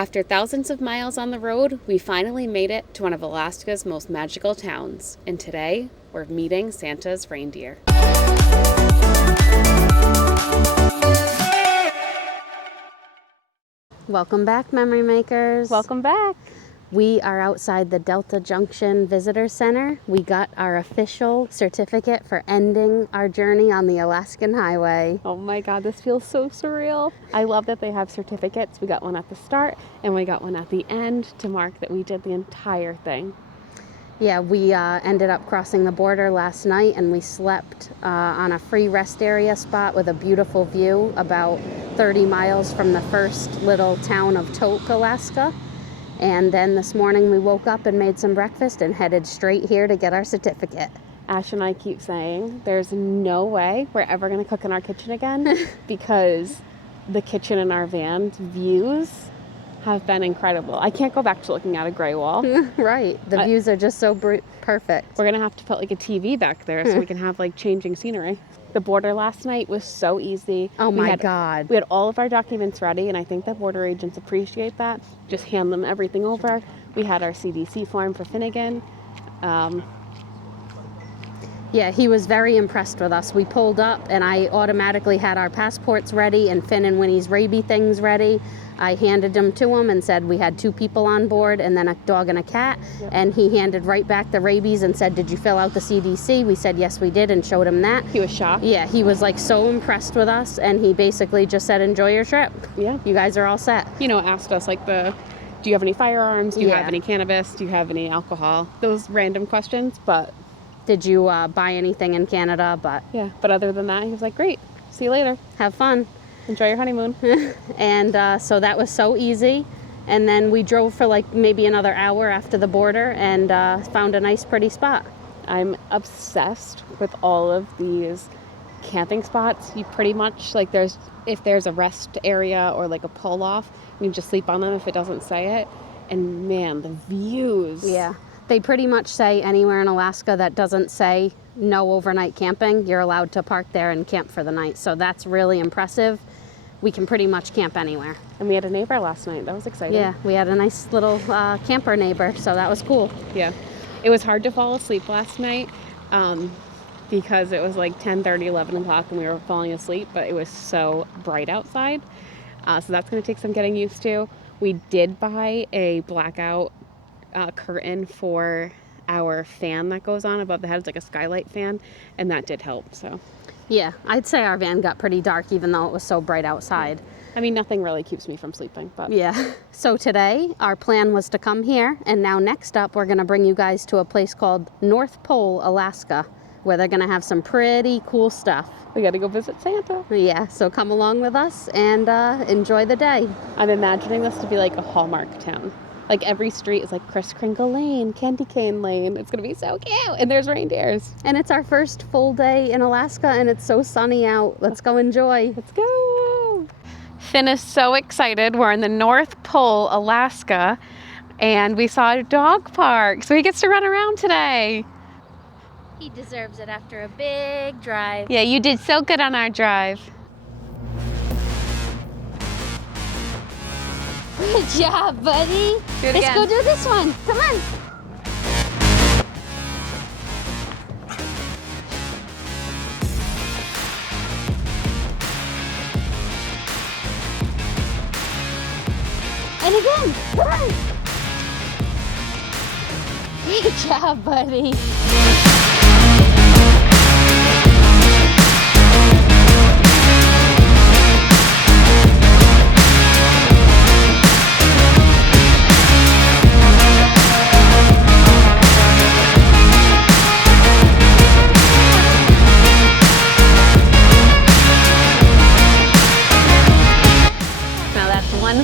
After thousands of miles on the road, we finally made it to one of Alaska's most magical towns, and today we're meeting Santa's reindeer. Welcome back, Memory Makers. Welcome back. We are outside the Delta Junction Visitor Center. We got our official certificate for ending our journey on the Alaskan Highway. Oh my God, this feels so surreal. I love that they have certificates. We got one at the start and we got one at the end to mark that we did the entire thing. Yeah, we ended up crossing the border last night and we slept on a free rest area spot with a beautiful view about 30 miles from the first little town of Tok, Alaska. And then this morning we woke up and made some breakfast and headed straight here to get our certificate. Ash and I keep saying there's no way we're ever going to cook in our kitchen again because the kitchen in our van's views have been incredible. I can't go back to looking at a gray wall. Right. The views are just so perfect. We're going to have to put like a TV back there so we can have like changing scenery. The border last night was so easy. Oh my God. We had all of our documents ready, and I think that border agents appreciate that. Just hand them everything over. We had our CDC form for Finnegan. Yeah, he was very impressed with us. We pulled up, and I automatically had our passports ready and Finn and Winnie's rabies things ready. I handed them to him and said we had 2 people on board and then a dog and a cat. Yep. And he handed right back the rabies and said, "Did you fill out the CDC?" We said, "Yes, we did," and showed him that. He was shocked. Yeah, he was like so impressed with us, and he basically just said, "Enjoy your trip. Yeah. You guys are all set." You know, asked us like do you have any firearms? Do you have any cannabis? Do you have any alcohol? Those random questions, but... Did you buy anything in Canada? But other than that, he was like, "Great, see you later. Have fun. Enjoy your honeymoon." And so that was so easy. And then we drove for like maybe another hour after the border and found a nice, pretty spot. I'm obsessed with all of these camping spots. You pretty much, like if there's a rest area or like a pull off, you can just sleep on them if it doesn't say it. And man, the views. Yeah. They pretty much say anywhere in Alaska that doesn't say no overnight camping, you're allowed to park there and camp for the night. So that's really impressive. We can pretty much camp anywhere. And we had a neighbor last night. That was exciting. Yeah, we had a nice little camper neighbor, so that was cool. Yeah. It was hard to fall asleep last night because it was like 10:30, 11 o'clock and we were falling asleep, but it was so bright outside. So that's going to take some getting used to. We did buy a blackout curtain for our fan that goes on above the head. It's like a skylight fan, and that did help. So yeah, I'd say our van got pretty dark even though it was so bright outside. I mean, nothing really keeps me from sleeping, but yeah. So today our plan was to come here, and now next up we're going to bring you guys to a place called North Pole, Alaska, where they're going to have some pretty cool stuff. We got to go visit Santa. Yeah, so come along with us and enjoy the day. I'm imagining this to be like a Hallmark town. Like every street is like Kris Kringle Lane, Candy Cane Lane. It's going to be so cute. And there's reindeers. And it's our first full day in Alaska and it's so sunny out. Let's go enjoy. Let's go. Finn is so excited. We're in the North Pole, Alaska, and we saw a dog park. So he gets to run around today. He deserves it after a big drive. Yeah, you did so good on our drive. Good job, buddy. Let's go do this one. Come on. And again. Come on. Good job, buddy.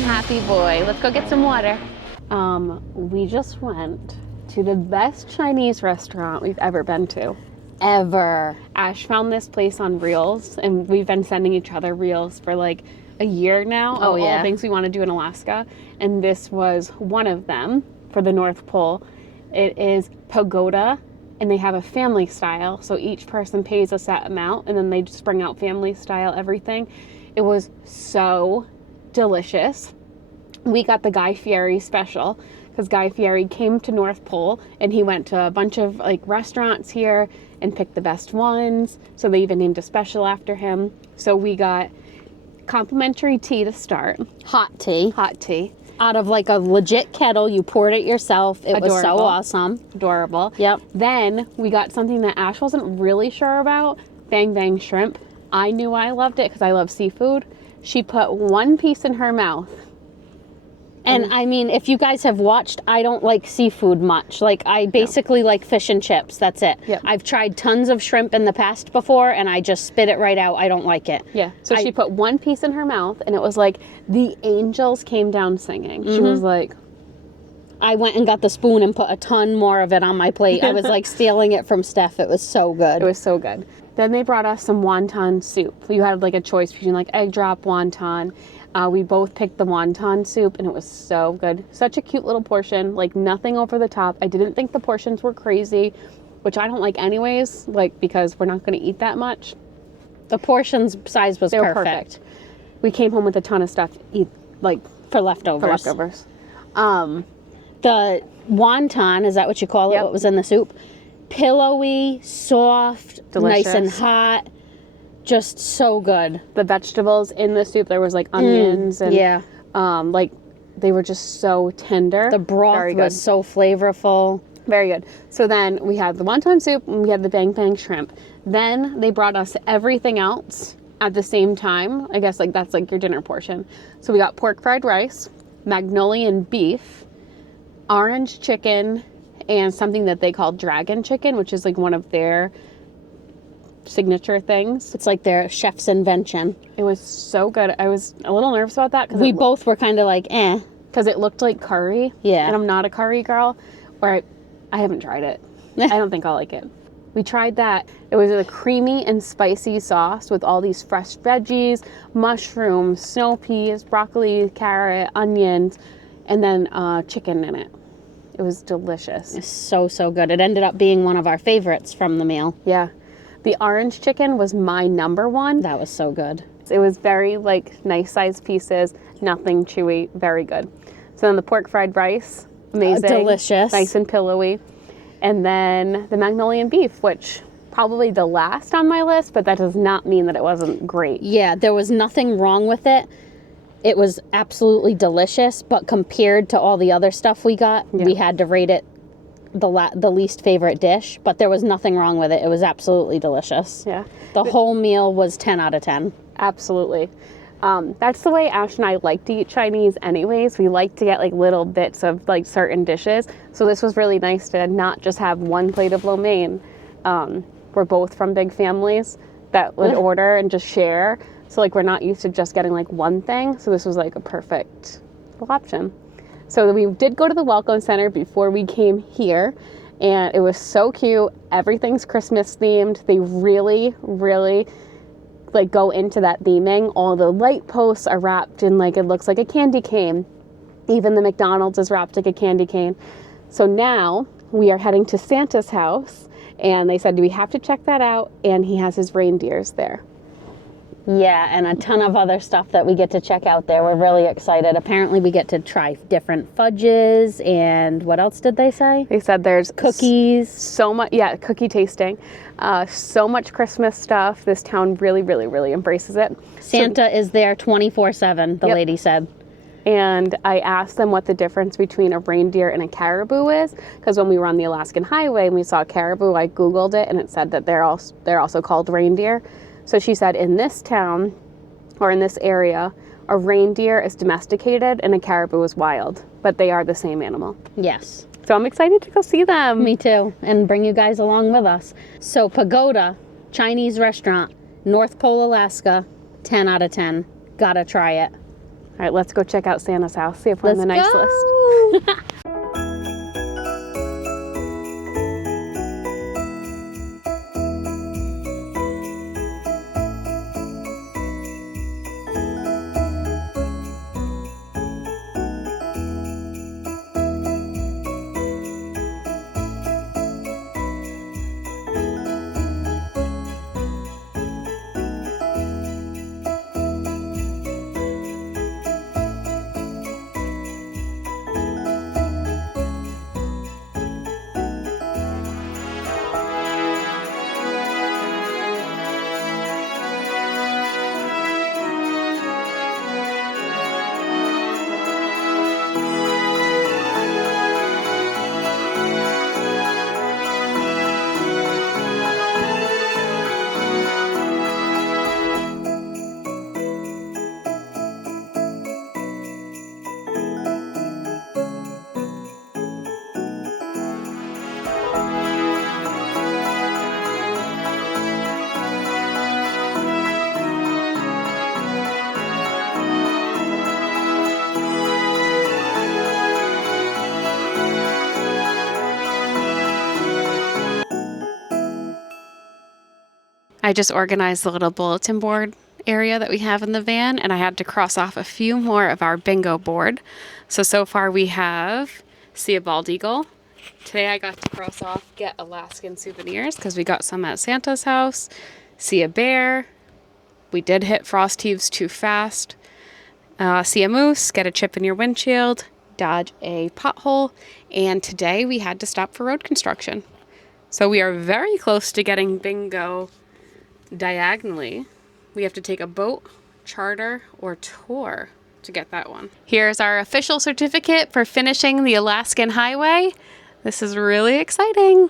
Happy boy. Let's go get some water. We just went to the best Chinese restaurant we've ever been to. Ever. Ash found this place on Reels, and we've been sending each other Reels for like a year now. Oh, yeah. All things we want to do in Alaska. And this was one of them for the North Pole. It is Pagoda, and they have a family style. So each person pays a set amount, and then they just bring out family style everything. It was so delicious. we got the Guy Fieri special because Guy Fieri came to North Pole and he went to a bunch of like restaurants here and picked the best ones. So they even named a special after him. So we got complimentary tea to start. Hot tea. Hot tea. Out of like a legit kettle. You poured it yourself. It was so awesome. Adorable. Yep. Then we got something that Ash wasn't really sure about. Bang Bang Shrimp. I knew I loved it because I love seafood. She put one piece in her mouth. And I mean, if you guys have watched, I don't like seafood much. Like, I basically like fish and chips. That's it. Yep. I've tried tons of shrimp in the past before, and I just spit it right out. I don't like it. Yeah. So she put one piece in her mouth, and it was like the angels came down singing. She was like... I went and got the spoon and put a ton more of it on my plate. I was like stealing it from Steph. It was so good. It was so good. Then they brought us some wonton soup. You had like a choice between like egg drop, wonton. We both picked the wonton soup, and it was so good. Such a cute little portion, like nothing over the top. I didn't think the portions were crazy, which I don't like anyways, like because we're not going to eat that much. The portions size was perfect. We came home with a ton of stuff to eat, like for leftovers. The wonton, is that what you call it? Yep. What was in the soup? Pillowy, soft, Delicious. nice and hot. Just so good. The vegetables in the soup, there was like onions and like they were just so tender. The broth was so flavorful. Very good. So then we had the wonton soup and we had the Bang Bang shrimp. Then they brought us everything else at the same time. I guess like that's like your dinner portion. So we got pork fried rice, Magnolian beef, orange chicken, and something that they call dragon chicken, which is like one of their signature things. It's like their chef's invention. It was so good. I was a little nervous about that because we both were kind of like, because it looked like curry. Yeah. And I'm not a curry girl, or I haven't tried it. I don't think I'll like it. We tried that. It was a creamy and spicy sauce with all these fresh veggies, mushrooms, snow peas, broccoli, carrot, onions, and then chicken in it. It was delicious. It's so, so good. It ended up being one of our favorites from the meal. Yeah. The orange chicken was my number one. That was so good. It was very like nice sized pieces, nothing chewy, very good. So then the pork fried rice, amazing. Delicious. Nice and pillowy. And then the Magnolian beef, which probably the last on my list, but that does not mean that it wasn't great. Yeah, there was nothing wrong with it. It was absolutely delicious, but compared to all the other stuff we got, we had to rate it the least favorite dish, but there was nothing wrong with it. It was absolutely delicious. Yeah. The whole meal was 10 out of 10. Absolutely. That's the way Ash and I like to eat Chinese anyways. We like to get like little bits of like certain dishes. So this was really nice to not just have one plate of lo mein. We're both from big families that would order and just share. So like we're not used to just getting like one thing. So this was like a perfect option. So we did go to the Welcome Center before we came here, and it was so cute. Everything's Christmas themed. They really, really like go into that theming. All the light posts are wrapped in like, it looks like a candy cane. Even the McDonald's is wrapped like a candy cane. So now we are heading to Santa's house, and they said, do we have to check that out? And he has his reindeers there. Yeah, and a ton of other stuff that we get to check out there. We're really excited. Apparently we get to try different fudges, and what else did they say? They said there's cookies. So much, cookie tasting. So much Christmas stuff. This town really, really, really embraces it. Santa is there 24/7, the lady said. And I asked them what the difference between a reindeer and a caribou is, because when we were on the Alaskan Highway and we saw caribou, I Googled it, and it said that they're also called reindeer. So she said in this town, or in this area, a reindeer is domesticated and a caribou is wild, but they are the same animal. Yes. So I'm excited to go see them. Me too, and bring you guys along with us. So Pagoda, Chinese restaurant, North Pole, Alaska, 10 out of 10. Gotta try it. All right, let's go check out Santa's house, see if we're on the nice list. I just organized the little bulletin board area that we have in the van, and I had to cross off a few more of our bingo board. So far we have see a bald eagle. Today I got to cross off get Alaskan souvenirs because we got some at Santa's house. See a bear. We did hit frost heaves too fast. See a moose, get a chip in your windshield, dodge a pothole, and today we had to stop for road construction. So we are very close to getting bingo diagonally. We have to take a boat, charter, or tour to get that one. Here's our official certificate for finishing the Alaskan Highway. This is really exciting.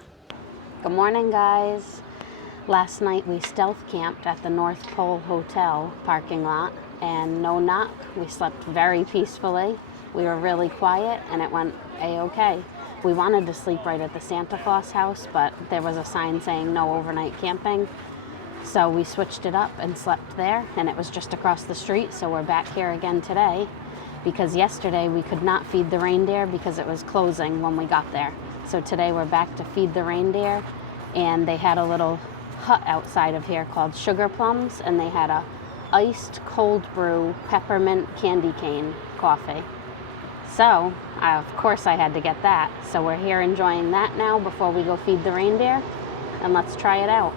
Good morning, guys. Last night we stealth camped at the North Pole Hotel parking lot, and no knock. We slept very peacefully. We were really quiet and it went a-okay. We wanted to sleep right at the Santa Claus House, but there was a sign saying no overnight camping. So we switched it up and slept there, and it was just across the street. So we're back here again today because yesterday we could not feed the reindeer because it was closing when we got there. So today we're back to feed the reindeer, and they had a little hut outside of here called Sugar Plums, and they had a iced cold brew peppermint candy cane coffee. So of course I had to get that. So we're here enjoying that now before we go feed the reindeer, and let's try it out.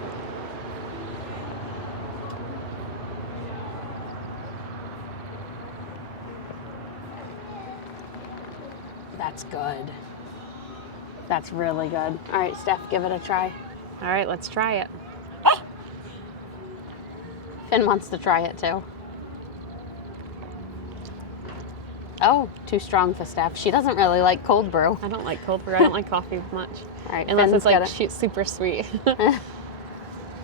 That's good. That's really good. All right, Steph, give it a try. All right, let's try it. Finn wants to try it too. Oh, too strong for Steph. She doesn't really like cold brew. I don't like cold brew. I don't like coffee much. All right, unless Finn's it's like super sweet.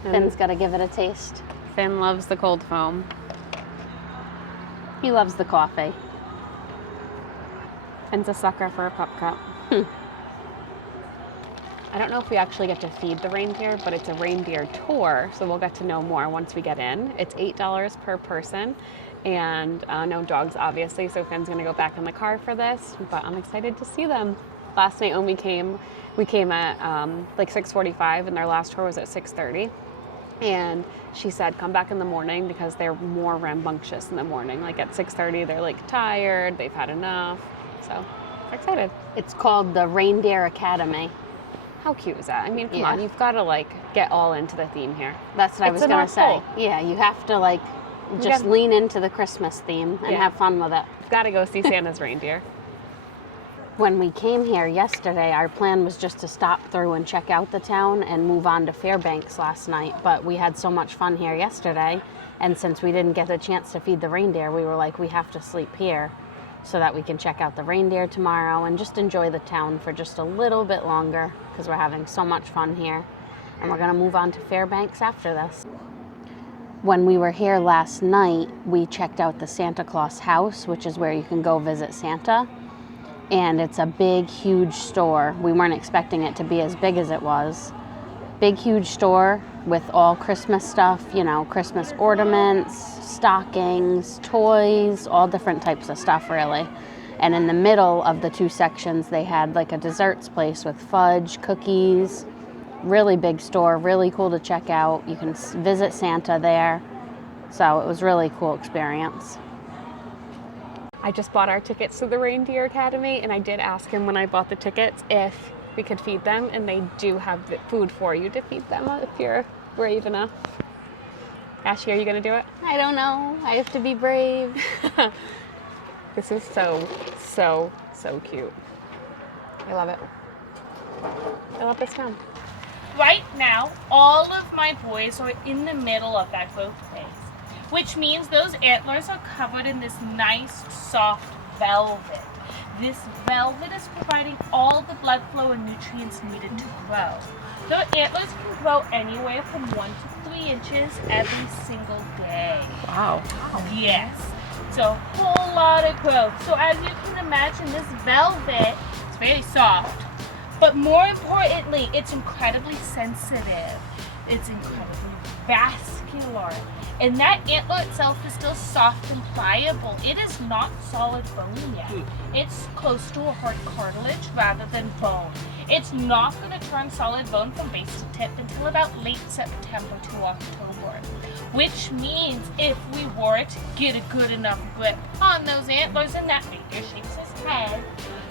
Finn's got to give it a taste. Finn loves the cold foam. He loves the coffee. Finn's a sucker for a pup cup. I don't know if we actually get to feed the reindeer, but it's a reindeer tour, so we'll get to know more once we get in. It's $8 per person, and no dogs, obviously, so Finn's going to go back in the car for this, but I'm excited to see them. Last night when we came at like 6:45, and their last tour was at 6:30, and she said, come back in the morning because they're more rambunctious in the morning. Like at 6:30, they're like tired, they've had enough, so I'm excited. It's called the Reindeer Academy. How cute is that? I mean, come on, you've got to like get all into the theme here. That's what I was going to say. Yeah, you have to like just lean into the Christmas theme and have fun with it. You've got to go see Santa's reindeer. When we came here yesterday, our plan was just to stop through and check out the town and move on to Fairbanks last night. But we had so much fun here yesterday, and since we didn't get the chance to feed the reindeer, we were like, we have to sleep here so that we can check out the reindeer tomorrow and just enjoy the town for just a little bit longer because we're having so much fun here. And we're going to move on to Fairbanks after this. When we were here last night, we checked out the Santa Claus House, which is where you can go visit Santa. And it's a big, huge store. We weren't expecting it to be as big as it was. Big, huge store with all Christmas stuff, you know, Christmas ornaments, stockings, toys, all different types of stuff, really. And in the middle of the two sections, they had like a desserts place with fudge, cookies. Really big store, really cool to check out. You can visit Santa there. So it was really cool experience. I just bought our tickets to the Reindeer Academy, and I did ask him when I bought the tickets if we could feed them, and they do have the food for you to feed them if you're brave enough. Ashley, are you going to do it? I don't know. I have to be brave. This is so, so, so cute. I love it. I love this town. Right now, all of my boys are in the middle of that growth phase, which means those antlers are covered in this nice, soft velvet. This velvet is providing all the blood flow and nutrients needed to grow. The antlers can grow anywhere from 1 to 3 inches every single day. Wow. Yes. It's a whole lot of growth. So as you can imagine, this velvet is very soft, but more importantly, it's incredibly sensitive. It's incredibly vascular. And that antler itself is still soft and pliable. It is not solid bone yet. It's close to a hard cartilage rather than bone. It's not going to turn solid bone from base to tip until about late September to October. Which means if we were to get a good enough grip on those antlers and that reindeer shakes his head,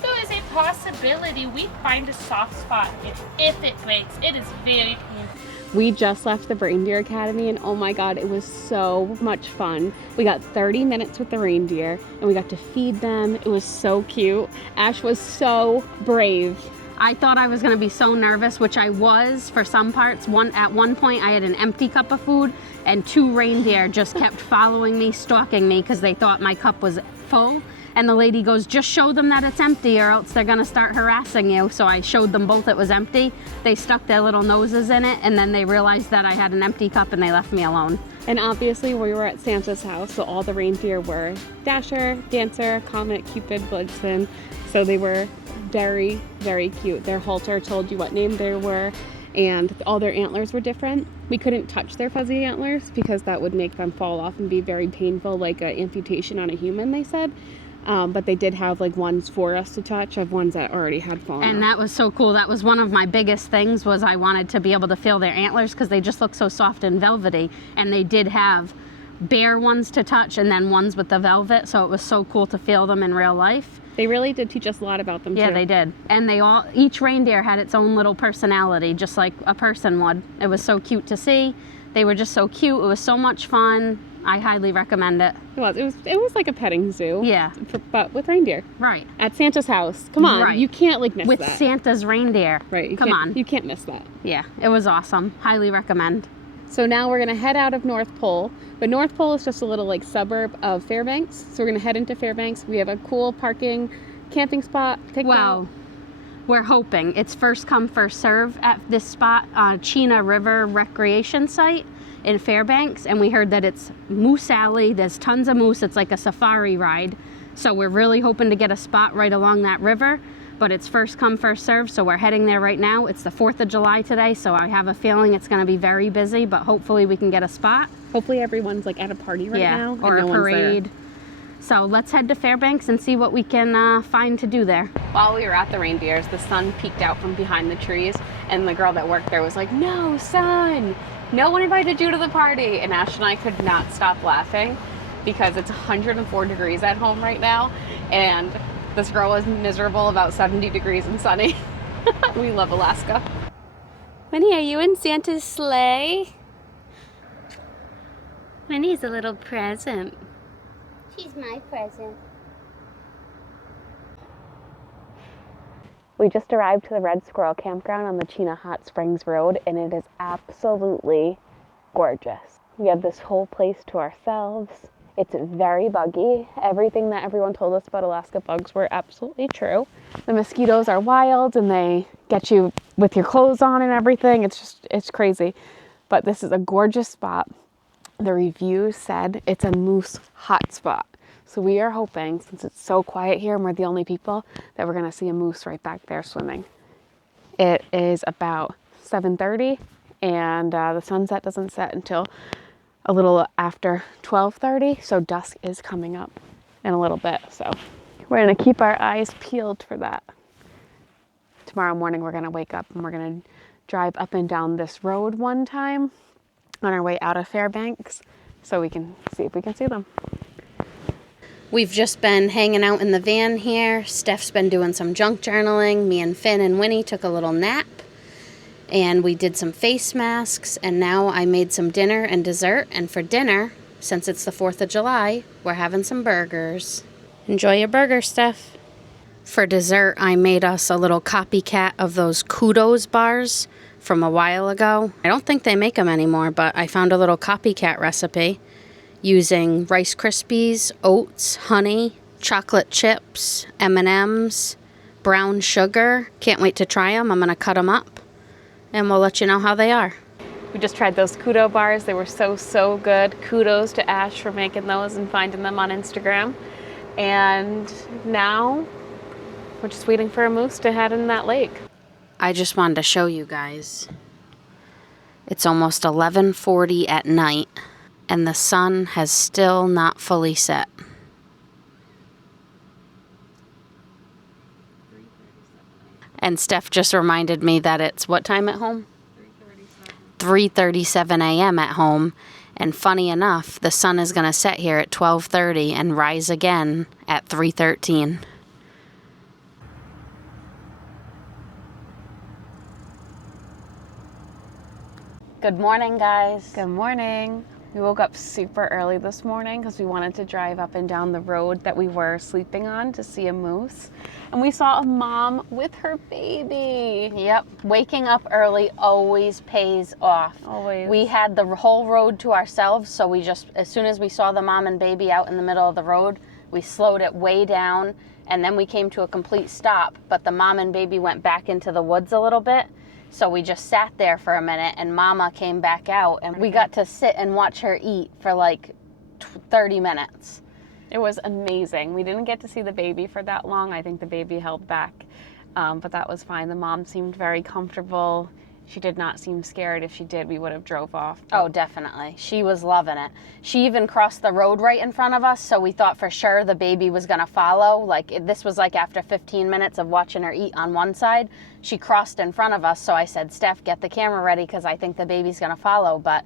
there is a possibility we find a soft spot. If it breaks, it is very painful. We just left the Reindeer Academy and oh my god, it was so much fun. We got 30 minutes with the reindeer and we got to feed them. It was so cute. Ash was so brave. I thought I was going to be so nervous, which I was for some parts. At one point, I had an empty cup of food, and 2 reindeer just kept following me, stalking me, because they thought my cup was full. And the lady goes, just show them that it's empty or else they're going to start harassing you. So I showed them both it was empty. They stuck their little noses in it, and then they realized that I had an empty cup, and they left me alone. And obviously we were at Santa's house, so all the reindeer were Dasher, Dancer, Comet, Cupid, Blitzen. So they were very, very cute. Their halter told you what name they were, and all their antlers were different. We couldn't touch their fuzzy antlers because that would make them fall off and be very painful, like an amputation on a human, they said. But they did have like ones for us to touch of ones that already had fallen off. And that was so cool. That was one of my biggest things, was I wanted to be able to feel their antlers because they just look so soft and velvety. And they did have bare ones to touch and then ones with the velvet. So it was so cool to feel them in real life. They really did teach us a lot about them, Yeah, too. they did. And each reindeer had its own little personality, just like a person would. It was so cute to see. They were just so cute. It was so much fun. I highly recommend it. It was like a petting zoo. Yeah. But with reindeer. Right. At Santa's house. Come on. Right. You can't like miss With that. Santa's reindeer. Right. Come on. You can't miss that. Yeah, it was awesome. Highly recommend. So now we're going to head out of North Pole. But North Pole is just a little like suburb of Fairbanks. So we're going to head into Fairbanks. We have a cool camping spot picked out. We're hoping. It's first come, first serve at this spot, Chena River Recreation Site in Fairbanks, and we heard that it's Moose Alley. There's tons of moose. It's like a safari ride. So we're really hoping to get a spot right along that river, but it's first come, first serve, so we're heading there right now. It's the 4th of July today, so I have a feeling it's going to be very busy, but hopefully we can get a spot. Hopefully everyone's like at a party right now. Or a parade. So let's head to Fairbanks and see what we can find to do there. While we were at the reindeers, the sun peeked out from behind the trees, and the girl that worked there was like, "No, sun! No one invited you to the party." And Ash and I could not stop laughing because it's 104 degrees at home right now, and this girl was miserable about 70 degrees and sunny. We love Alaska. Winnie, are you in Santa's sleigh? Winnie's a little present. She's my present. We just arrived to the Red Squirrel Campground on the Chena Hot Springs Road, and it is absolutely gorgeous. We have this whole place to ourselves. It's very buggy. Everything that everyone told us about Alaska bugs were absolutely true. The mosquitoes are wild and they get you with your clothes on and everything. It's crazy. But this is a gorgeous spot. The reviews said it's a moose hotspot. So we are hoping, since it's so quiet here and we're the only people, that we're gonna see a moose right back there swimming. It is about 7:30 and the sunset doesn't set until a little after 12:30, so dusk is coming up in a little bit. So we're gonna keep our eyes peeled for that. Tomorrow morning we're gonna wake up and we're gonna drive up and down this road one time on our way out of Fairbanks so we can see if we can see them. We've just been hanging out in the van here. Steph's been doing some junk journaling. Me and Finn and Winnie took a little nap. And we did some face masks. And now I made some dinner and dessert. And for dinner, since it's the 4th of July, we're having some burgers. Enjoy your burger, Steph. For dessert, I made us a little copycat of those Kudos bars from a while ago. I don't think they make them anymore, but I found a little copycat recipe using Rice Krispies, oats, honey, chocolate chips, M&Ms, brown sugar. Can't wait to try them. I'm going to cut them up and we'll let you know how they are. We just tried those Kudo bars. They were so good. Kudos to Ash for making those and finding them on Instagram. And now we're just waiting for a moose to head in that lake. I just wanted to show you guys It's almost 11:40 at night, and the sun has still not fully set. And Steph just reminded me that it's what time at home? 3:37 a.m. at home. And funny enough, the sun is going to set here at 12:30 and rise again at 3:13. Good morning, guys. Good morning. We woke up super early this morning because we wanted to drive up and down the road that we were sleeping on to see a moose. And we saw a mom with her baby. Yep. Waking up early always pays off. Always. We had the whole road to ourselves, so we just, as soon as we saw the mom and baby out in the middle of the road, we slowed it way down, and then we came to a complete stop, but the mom and baby went back into the woods a little bit. So we just sat there for a minute, and Mama came back out, and we got to sit and watch her eat for like 30 minutes. It was amazing. We didn't get to see the baby for that long. I think the baby held back, but that was fine. The mom seemed very comfortable. She did not seem scared. If she did, we would have drove off. Oh, definitely. She was loving it. She even crossed the road right in front of us, so we thought for sure the baby was going to follow. This was like after 15 minutes of watching her eat on one side, she crossed in front of us, so I said, Steph, get the camera ready because I think the baby's going to follow, but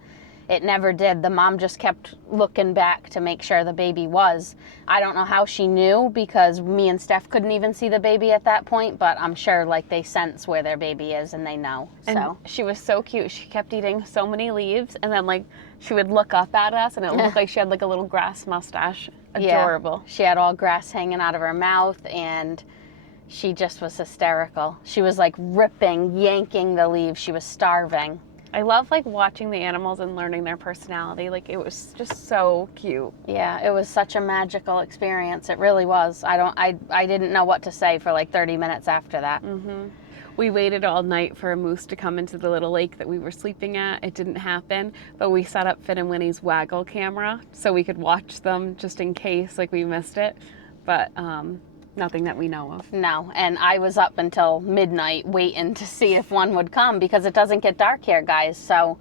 it never did. The mom just kept looking back to make sure the baby was. I don't know how she knew because me and Steph couldn't even see the baby at that point, but I'm sure they sense where their baby is and they know. And she was so cute. She kept eating so many leaves, and then she would look up at us, and it looked like she had a little grass mustache. Adorable. Yeah, she had all grass hanging out of her mouth, and she just was hysterical. She was ripping, yanking the leaves. She was starving. I love watching the animals and learning their personality. It was just so cute. Yeah, it was such a magical experience. It really was. I didn't know what to say for 30 minutes after that. Mm-hmm. We waited all night for a moose to come into the little lake that we were sleeping at. It didn't happen, but we set up Finn and Winnie's waggle camera so we could watch them just in case we missed it. But nothing that we know of. No, and I was up until midnight waiting to see if one would come because it doesn't get dark here, guys, so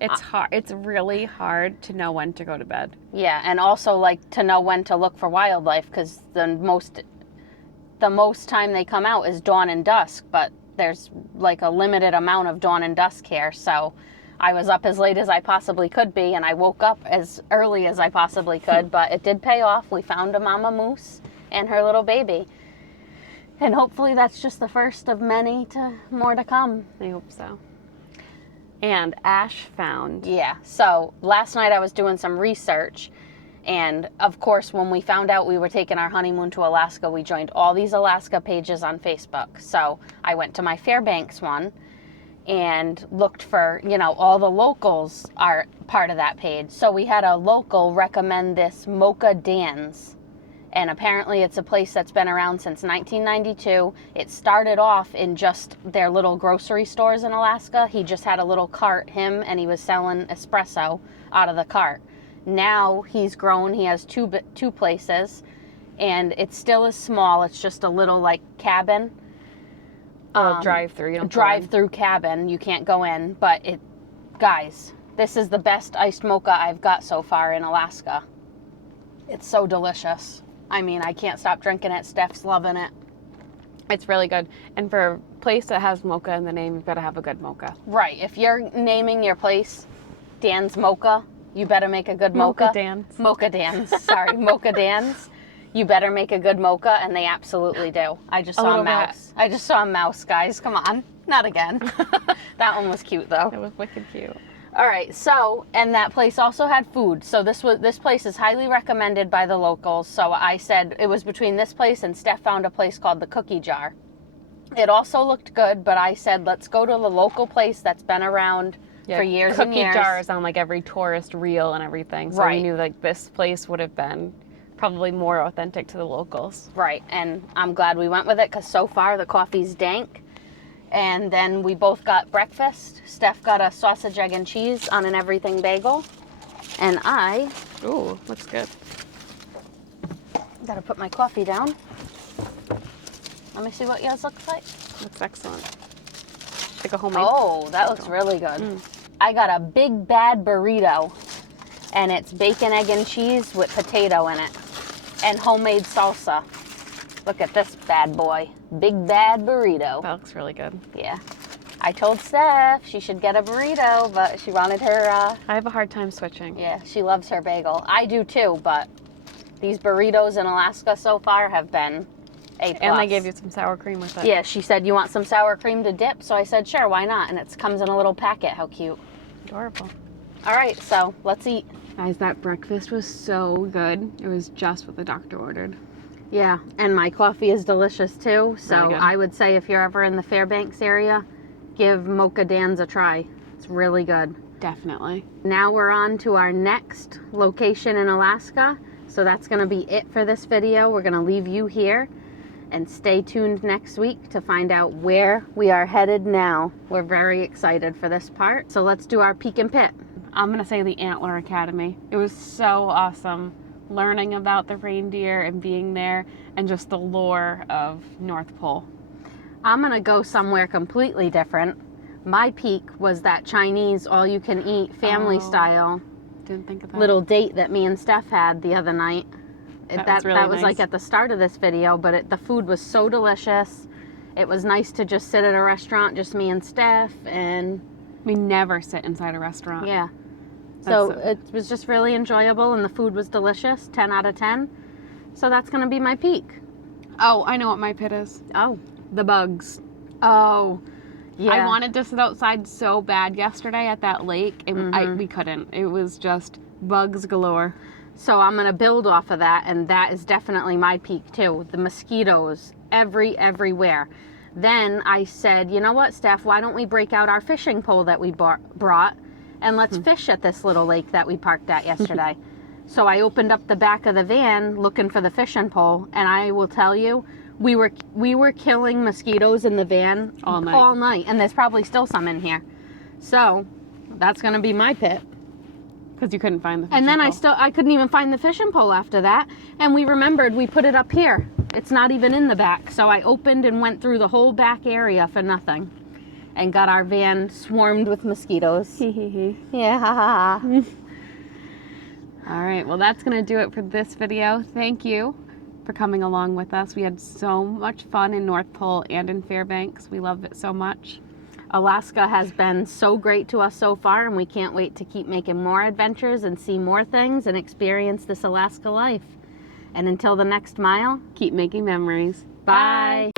it's hard. It's really hard to know when to go to bed. Yeah, and also to know when to look for wildlife because the most time they come out is dawn and dusk, but there's a limited amount of dawn and dusk here, so I was up as late as I possibly could be, and I woke up as early as I possibly could, but it did pay off. We found a mama moose and her little baby. And hopefully that's just the first of more to come. I hope so. And Ash found... Yeah, so last night I was doing some research, and of course when we found out we were taking our honeymoon to Alaska, we joined all these Alaska pages on Facebook. So I went to my Fairbanks one and looked for, all the locals are part of that page. So we had a local recommend this Mocha Dan's. And apparently it's a place that's been around since 1992. It started off in just their little grocery stores in Alaska. He just had a little cart, and he was selling espresso out of the cart. Now he's grown. He has two places, and it still is small. It's just a little cabin. Drive-through. Drive-through cabin. You can't go in, but guys, this is the best iced mocha I've got so far in Alaska. It's so delicious. I mean, I can't stop drinking it. Steph's loving it. It's really good. And for a place that has mocha in the name, you've got to have a good mocha. Right. If you're naming your place Dan's Mocha, you better make a good mocha. Mocha Dan's. Mocha Dan's. Sorry, Mocha Dan's. You better make a good mocha, and they absolutely do. I just saw a mouse. I just saw a mouse, guys. Come on. Not again. That one was cute, though. It was wicked cute. All right, so, and that place also had food. So this place is highly recommended by the locals. So I said it was between this place and Steph found a place called the Cookie Jar. It also looked good, but I said, let's go to the local place that's been around for years and years. Cookie Jar is on every tourist reel and everything. So we knew this place would have been probably more authentic to the locals. Right, and I'm glad we went with it because so far the coffee's dank. And then we both got breakfast. Steph got a sausage, egg, and cheese on an everything bagel. And I... Ooh, looks good. Gotta put my coffee down. Let me see what yours looks like. Looks excellent. Like a homemade. Oh, that looks really good. I got a big bad burrito, and it's bacon, egg, and cheese with potato in it, and homemade salsa. Look at this bad boy. Big bad burrito. That looks really good. Yeah. I told Steph she should get a burrito, but she wanted her, I have a hard time switching. yeah, she loves her bagel. I do too, but these burritos in Alaska so far have been A+. And they gave you some sour cream with it. Yeah, she said, you want some sour cream to dip? So I said, sure, why not? And it comes in a little packet. How cute. Adorable. All right, so let's eat. Guys, that breakfast was so good. It was just what the doctor ordered. Yeah, and my coffee is delicious too. So Really good. I would say if you're ever in the Fairbanks area, give Mocha Dan's a try. It's really good. Definitely. Now we're on to our next location in Alaska. So that's going to be it for this video. We're going to leave you here and stay tuned next week to find out where we are headed now. We're very excited for this part. So let's do our peek and pit. I'm going to say the Antler Academy. It was so awesome learning about the reindeer and being there and just the lore of North Pole. I'm going to go somewhere completely different. My peak was that Chinese all-you-can-eat family style Didn't think of that. little date that me and Steph had the other night. That was like nice. at the start of this video, but the food was so delicious. It was nice to just sit at a restaurant, just me and Steph, and We never sit inside a restaurant. yeah. So That's it was just really enjoyable, and the food was delicious, 10 out of 10. So that's going to be my peak. Oh, I know what my pit is. Oh. The bugs. Oh. Yeah. I wanted to sit outside so bad yesterday at that lake, and we couldn't. It was just bugs galore. So I'm going to build off of that, and that is definitely my peak too. The mosquitoes everywhere. Then I said, you know what, Steph, why don't we break out our fishing pole that we brought and let's fish at this little lake that we parked at yesterday. So I opened up the back of the van looking for the fishing pole, and I will tell you, we were killing mosquitoes in the van All night. and there's probably still some in here. So that's going to be my pit. Because you couldn't find the fishing And then pole. I couldn't even find the fishing pole after that. And we remembered we put it up here. It's not even in the back. So I opened and went through the whole back area for nothing. And got our van swarmed with mosquitoes. Yeah, ha ha ha. All right, well, that's going to do it for this video. Thank you for coming along with us. We had so much fun in North Pole and in Fairbanks. We love it so much. Alaska has been so great to us so far, and we can't wait to keep making more adventures and see more things and experience this Alaska life. And until the next mile, Keep making memories. bye.